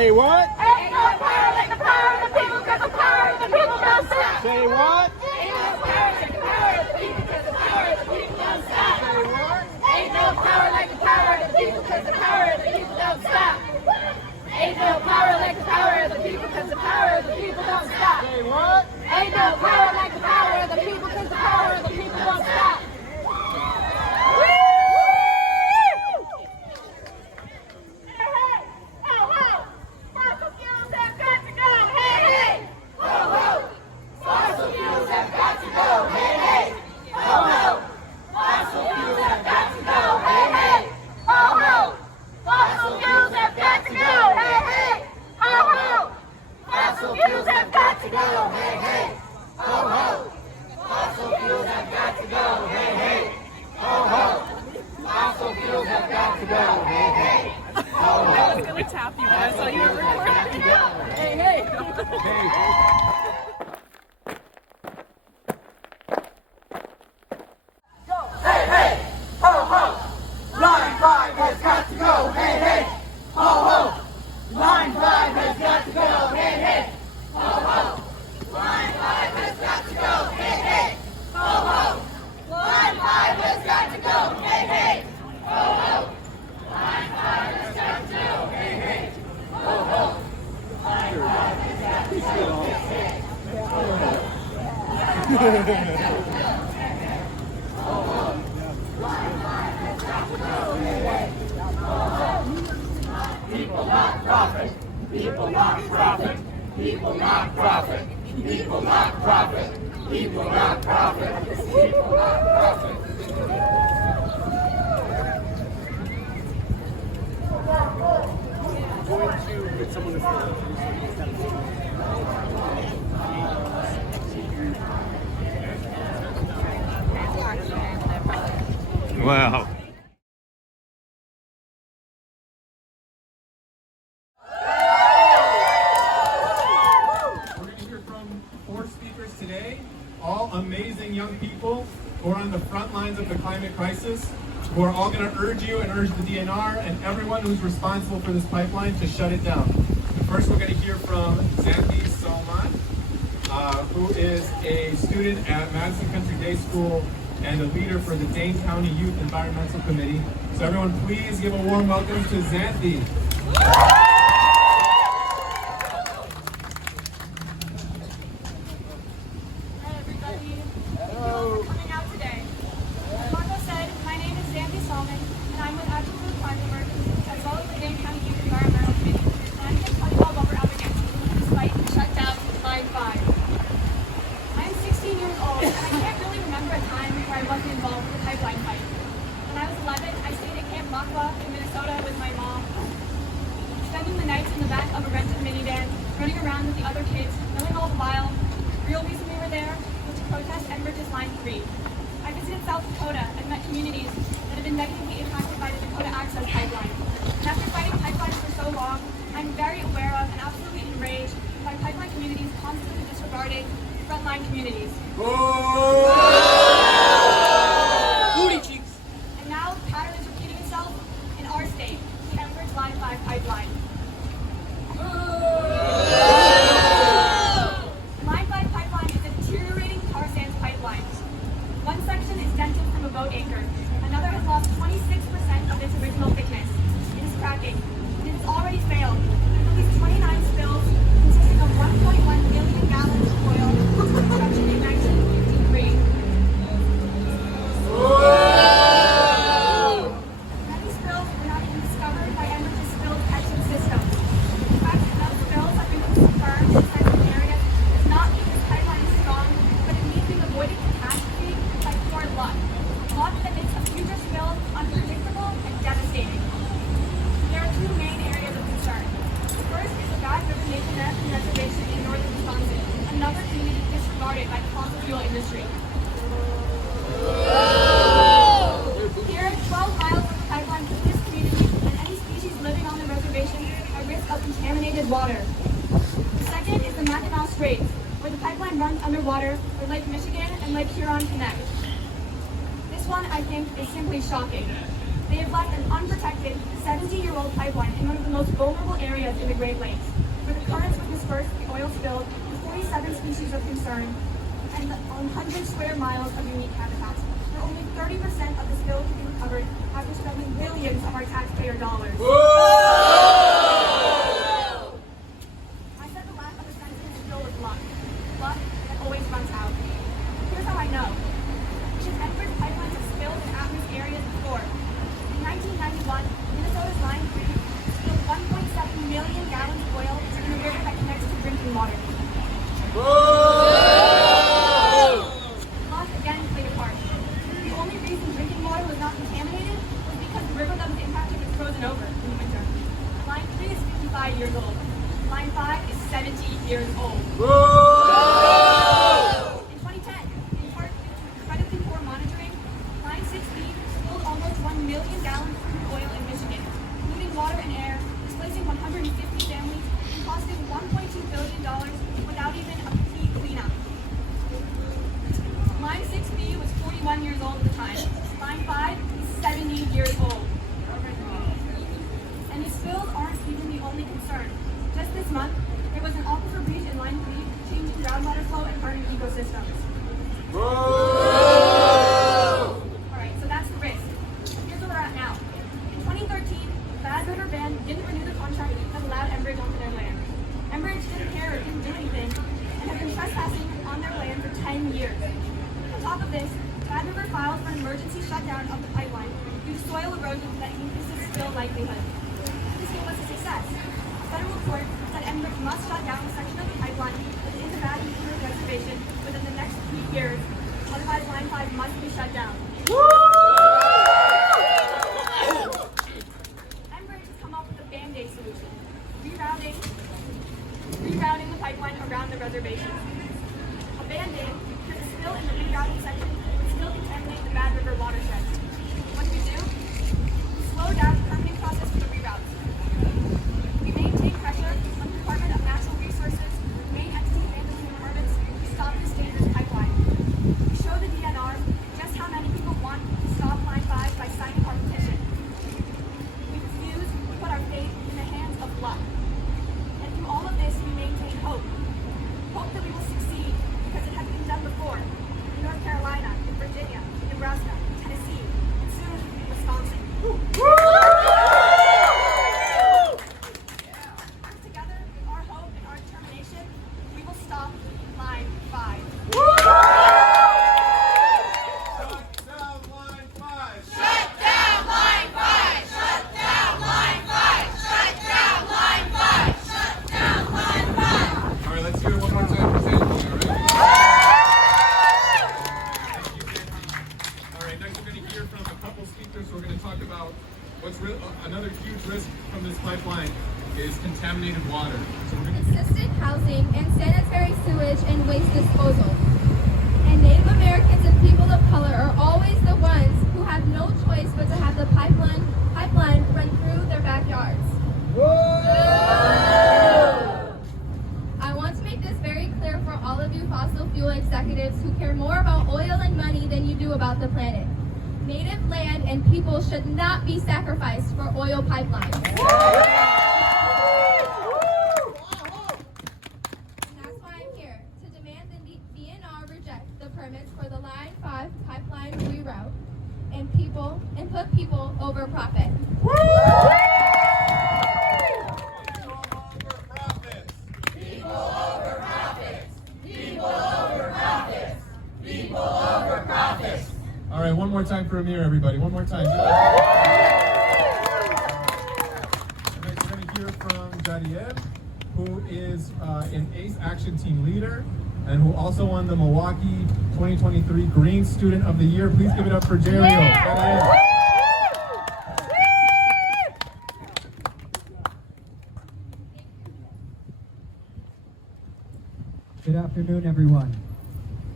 Say what? Ain't no power like the power of the people, because the power of the people don't stop. Say what? Ain't no power like the power of the people, because the power of the people don't stop. Say what? Ain't no power like the power of the people, because the power of the people don't stop. Ain't no power like the power of the people, because the power of the people don't stop. Say what? Ain't no power like the power of the people, because the power of the people don't stop. People not profit. People not profit. People not profit. People not profit. People not profit. People not profit. Going to get someone to wow. We're going to hear from 4 speakers today, all amazing young people who are on the front lines of the climate crisis, who are all going to urge you and urge the DNR and everyone who's responsible for this pipeline to shut it down. First, we're going to hear from Zanthi Salman, who is a student at Madison Country Day School and a leader for the Dane County Youth Environmental Committee. So everyone, please give a warm welcome to Zanthi. Hi everybody. Thank you all for coming out today. As Marco said, my name is Zanthi Salman, and I'm with Action for the Climate Work, as well as the Dane County Youth Environmental Committee. And I'm here to tell you all what we're up against, despite the shutdown of Line 5. I'm 16 years old, and I can't really remember a time where I wasn't involved with the pipeline fight. When I was 11, I stayed at Camp Makwa in Minnesota with my mom, spending the nights in the back of a rented minivan, running around with the other kids, knowing all the while the real reason we were there was to protest Enbridge's Line 3. I visited South Dakota and met communities that have been negatively impacted by the Dakota Access Pipeline. And after fighting pipelines for so long, I'm very aware of and absolutely enraged by pipeline communities constantly disregarding frontline communities. Booty cheeks. And now the pattern is repeating itself in our state, the Enbridge Line 5 pipeline. The Line 5 pipeline is a deteriorating tar sands pipeline. One section is dented from a boat anchor. Another has lost 26% of its original thickness. It is cracking. And it has already failed. It released 29 spills consisting of 1.1 million gallons of oil from construction in 1953. Many spills were not even discovered by Enbridge's spill detection system. The fact that those spills have been confirmed in certain areas does not mean this pipeline is strong, but it means we've avoided catastrophe by pure luck. Luck that makes a future spill unpredictable and devastating. There are 2 main areas of concern. The first is the Bad River Native American Reservation in northern Wisconsin, another community disregarded by the fossil fuel industry. Here, 12 miles of the pipeline put this community and any species living on the reservation at risk of contaminated water. The second is the Mackinac Straits, where the pipeline runs underwater where Lake Michigan and Lake Huron connect. This one, I think, is simply shocking. They have left an unprotected 70-year-old pipeline in one of the most vulnerable areas in the Great Lakes, where the currents which disperse the oil spilled to 47 species of concern and 100 square miles of unique habitats, where only 30% of the spill can be recovered after spending billions of our taxpayer dollars. I said the lack of a sentence is filled with luck. Luck that always runs out. Here's how I know. Because Enbridge pipelines have spilled in at-risk areas before. In 1991, Minnesota's Line 3 spilled 1.7 million gallons of oil in a river that connects to drinking water. Luck again played a part. The only reason drinking water was not contaminated was because the river that was impacted was frozen over in the winter. Line 3 is 55 years old. Line 5 is 70 years old. In 2010, in part due to incredibly poor monitoring, Line 6B spilled almost 1 million gallons of crude oil in Michigan, polluting water and air, displacing 150 families, and costing $1.2 billion without even a complete cleanup. Line 6B was 41 years old at the time. Line 5 is 70 years old. And these spills aren't even the only concern. Just this month, there was an aquifer breach in Line 3, changing groundwater flow and harming ecosystems. Alright, so that's the risk. Here's where we're at now. In 2013, Bad River Band didn't renew the contract that allowed Enbridge onto their land. Enbridge didn't care or didn't do anything, and have been trespassing on their land for 10 years. On top of this, Bad River filed for an emergency shutdown of the pipeline due to soil erosion that increases spill likelihood. This was a success. A federal court said Enbridge must shut down a section of the pipeline that is in the Bad River Reservation within the next 3 years. Otherwise, Line 5 must be shut down. Enbridge has come up with a band-aid solution: rerouting the pipeline around the reservation. A band-aid because a spill in the rerouting section would still contaminate the Bad River watershed. What do? We slow down the permitting process for the reroutes. We maintain pressure on the Department of Natural Resources, the main entity handling the permits, to stop this dangerous pipeline. We show the DNR just how many people want to stop Line 5 by signing our petition. We refuse to put our faith in the hands of luck. And through all of this, we maintain hope. Hope that we will succeed because it has been done before in North Carolina, in Virginia, in Nebraska, in Tennessee, and soon in Wisconsin. Together, with our hope and our determination, we will stop Line 5. Another huge risk from this pipeline is contaminated water. So we're going Consistent housing and sanitary sewage and waste disposal. And Native Americans and people of color are always the ones who have no choice but to have the pipeline run through their backyards. I want to make this very clear for all of you fossil fuel executives who care more about oil and money than you do about the planet. Native land and people should not be sacrificed for oil pipelines. And that's why I'm here, to demand the DNR reject the permits for the Line 5 pipeline reroute and put people over profit. All right, one more time for Amir, everybody. One more time. Next, we're going to hear from Jadiel, who is an ACE Action Team leader and who also won the Milwaukee 2023 Green Student of the Year. Please give it up for Jadiel. Yeah. Good afternoon, everyone.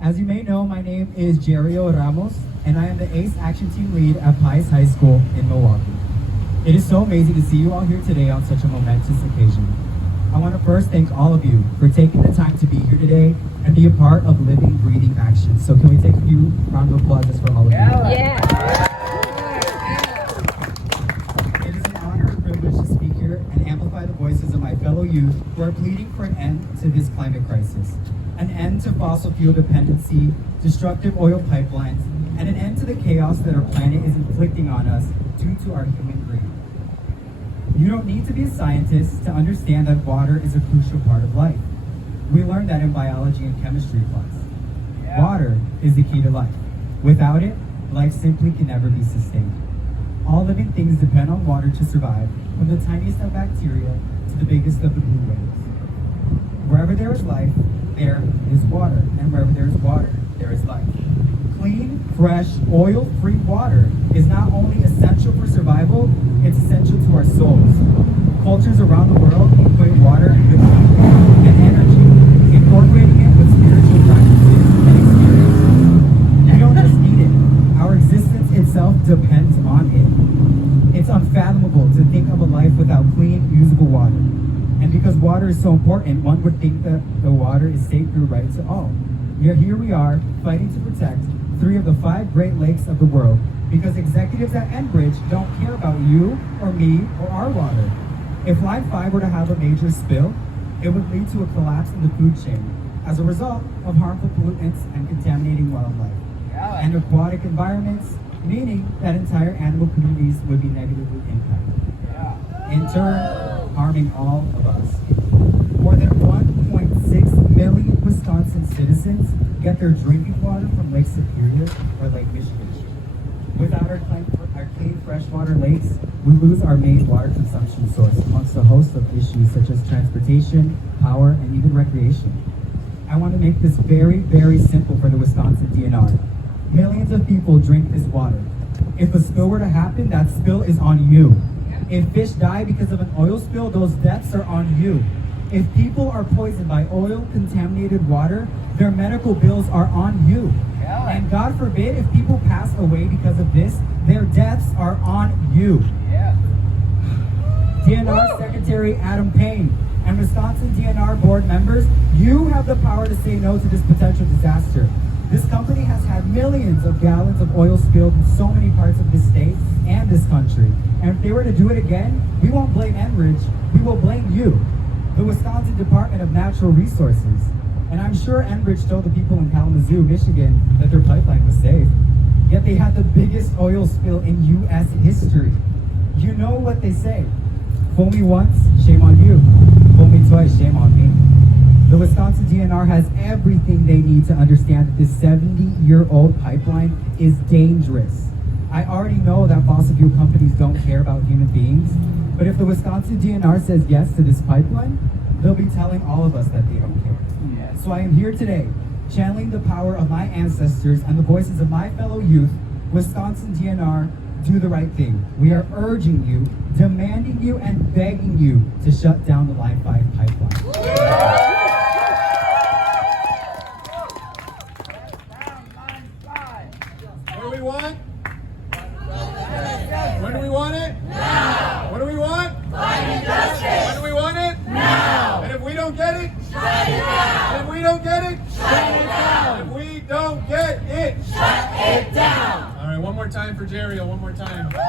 As you may know, my name is Jerio Ramos, and I am the ACE Action Team lead at Pius High School in Milwaukee. It is so amazing to see you all here today on such a momentous occasion. I want to first thank all of you for taking the time to be here today and be a part of living, breathing action. So can we take a few round of applause for all of you? fellow youth who are pleading for an end to this climate crisis, an end to fossil fuel dependency, destructive oil pipelines, and an end to the chaos that our planet is inflicting on us due to our human greed. You don't need to be a scientist to understand that water is a crucial part of life. We learned that in biology and chemistry class. Water is the key to life. Without it, life simply can never be sustained. All living things depend on water to survive, from the tiniest of bacteria to the biggest of the blue whales. Wherever there is life, there is water, and wherever there is water, there is life. Clean, fresh, oil-free water is not only essential for survival, it's essential to our souls. Cultures around the world equate water with and energy, incorporating it with spiritual practices and experiences. We don't just need it. Our existence itself depends on it. It's unfathomable to think of a life without clean, usable water. And because water is so important, one would think that the water is sacred right to all. Yet here we are, fighting to protect 3 of the 5 Great Lakes of the world, because executives at Enbridge don't care about you or me or our water. If Line 5 were to have a major spill, it would lead to a collapse in the food chain as a result of harmful pollutants and contaminating wildlife and aquatic environments, meaning that entire animal communities would be negatively impacted. In turn, harming all of us. More than 1.6 million Wisconsin citizens get their drinking water from Lake Superior or Lake Michigan. Without our clean freshwater lakes, we lose our main water consumption source amongst a host of issues such as transportation, power, and even recreation. I want to make this very, very simple for the Wisconsin DNR. Millions of people drink this water. If a spill were to happen, that spill is on you. If fish die because of an oil spill, those deaths are on you. If people are poisoned by oil-contaminated water, their medical bills are on you. And God forbid, if people pass away because of this, their deaths are on you. DNR Secretary Adam Payne and Wisconsin DNR board members, you have the power to say no to this potential disaster. This company has had millions of gallons of oil spilled in so many parts of this state and this country. And if they were to do it again, we won't blame Enbridge, we will blame you, the Wisconsin Department of Natural Resources. And I'm sure Enbridge told the people in Kalamazoo, Michigan, that their pipeline was safe. Yet they had the biggest oil spill in U.S. history. You know what they say. Fool me once, shame on you. Fool me twice, shame on me. The Wisconsin DNR has everything they need to understand that this 70-year-old pipeline is dangerous. I already know that fossil fuel companies don't care about human beings, but if the Wisconsin DNR says yes to this pipeline, they'll be telling all of us that they don't care. So I am here today, channeling the power of my ancestors and the voices of my fellow youth. Wisconsin DNR, do the right thing. We are urging you, demanding you, and begging you to shut down the Line 5 pipeline. What do we want? When do we want it? Now! What do we want? Climate justice! When do we want it? Now! And if we don't get it? Shut it down! And if we don't get it? Shut it down! If we don't get it? Shut it down! All right, one more time for Jeriel, one more time. All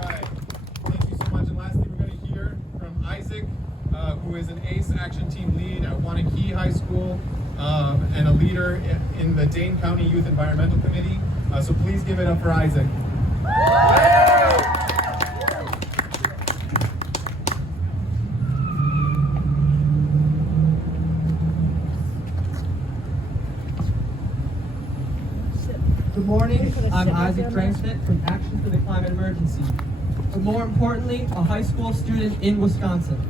right, thank you so much. And lastly, we're going to hear from Isaac, who is an ACE Action Team lead at Wanakee High School and a leader in the Dane County Youth Environmental Committee. So please give it up for Isaac. Good morning, I'm Isaac Drangsmith from Action for the Climate Emergency, but more importantly, a high school student in Wisconsin.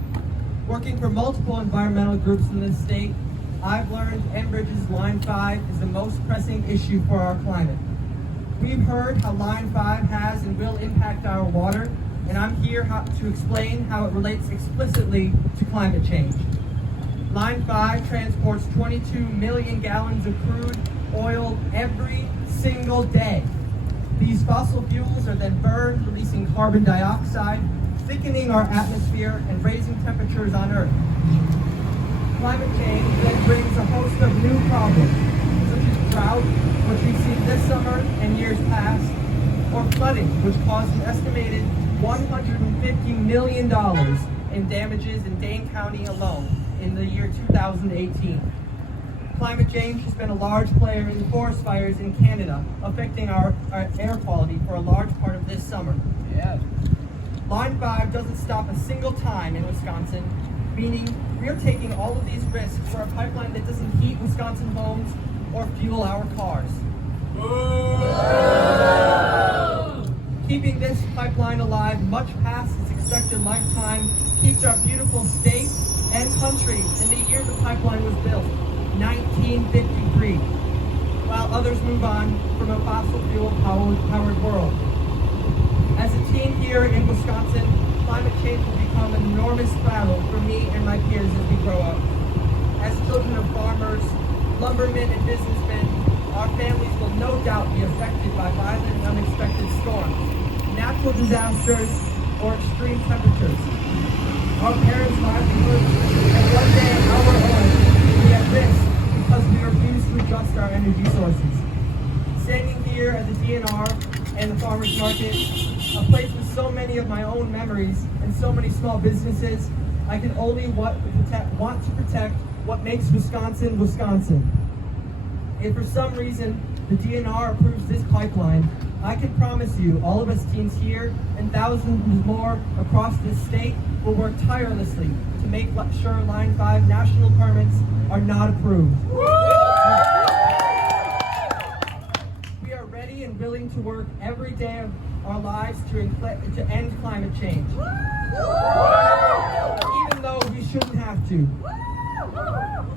Working for multiple environmental groups in this state, I've learned Enbridge's Line 5 is the most pressing issue for our climate. We've heard how Line 5 has and will impact our water, and I'm here to explain how it relates explicitly to climate change. Line 5 transports 22 million gallons of crude oil every single day. These fossil fuels are then burned, releasing carbon dioxide, thickening our atmosphere and raising temperatures on Earth. Climate change then brings a host of new problems, such as drought, which we've seen this summer and years past, or flooding, which caused an estimated $150 million in damages in Dane County alone in the year 2018. Climate change has been a large player in forest fires in Canada, affecting our air quality for a large part of this summer. Yeah. Line 5 doesn't stop a single time in Wisconsin, meaning we're taking all of these risks for a pipeline that doesn't heat Wisconsin homes or fuel our cars. Keeping this pipeline alive much past its expected lifetime keeps our beautiful state and country in the year the pipeline was built, 1953, while others move on from a fossil fuel powered world. As a teen here in Wisconsin, climate change will become an enormous battle for me and my peers as we grow up. As children of farmers, lumbermen, and businessmen, our families will no doubt be affected by violent and unexpected storms, natural disasters, or extreme temperatures. Our parents' livelihoods and one day our own will be at risk because we refuse to adjust our energy sources. Standing here at the DNR and the farmers market, a place with so many of my own memories and so many small businesses, I can only want to protect what makes Wisconsin, Wisconsin. If for some reason the DNR approves this pipeline, I can promise you all of us teens here and thousands more across this state will work tirelessly to make sure Line 5 national permits are not approved. We are ready and willing to work every day of our lives to end climate change, even though we shouldn't have to.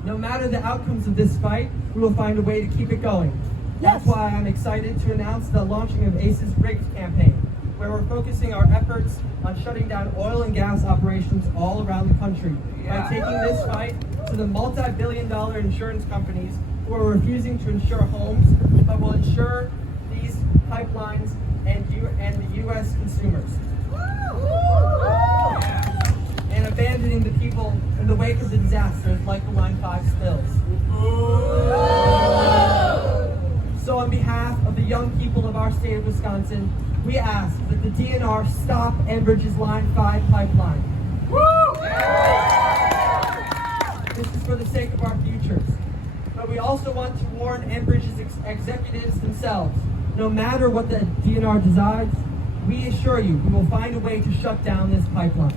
No matter the outcomes of this fight, we will find a way to keep it going. That's why I'm excited to announce the launching of ACE's Rigged campaign, where we're focusing our efforts on shutting down oil and gas operations all around the country by taking this fight to the multi-billion-dollar insurance companies who are refusing to insure homes but will insure these pipelines and the U.S. consumers. And abandoning the people in the wake of the disasters like the Line 5 spills. So on behalf of the young people of our state of Wisconsin, we ask that the DNR stop Enbridge's Line 5 pipeline. This is for the sake of our futures. But we also want to warn Enbridge's executives themselves. No matter what the DNR decides, we assure you we will find a way to shut down this pipeline.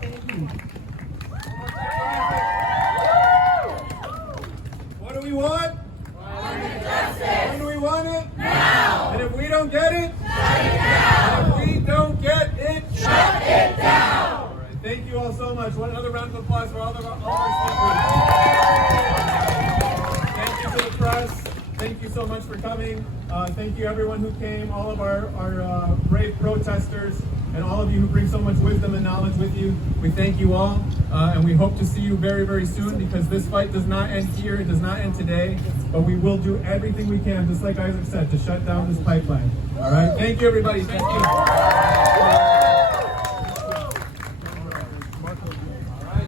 Thank you. What do we want? When do we want it? Now! And if we don't get it? Shut it down! And if we don't get it? Shut it down! All right, thank you all so much. One other round of applause for all our speakers. Thank you to the press. Thank you so much for coming. Thank you everyone who came, all of our brave protesters, and all of you who bring so much wisdom and knowledge with you. We thank you all, and we hope to see you very, very soon, because this fight does not end here. It does not end today, but we will do everything we can, just like Isaac said, to shut down this pipeline. All right? Thank you, everybody. Thank you.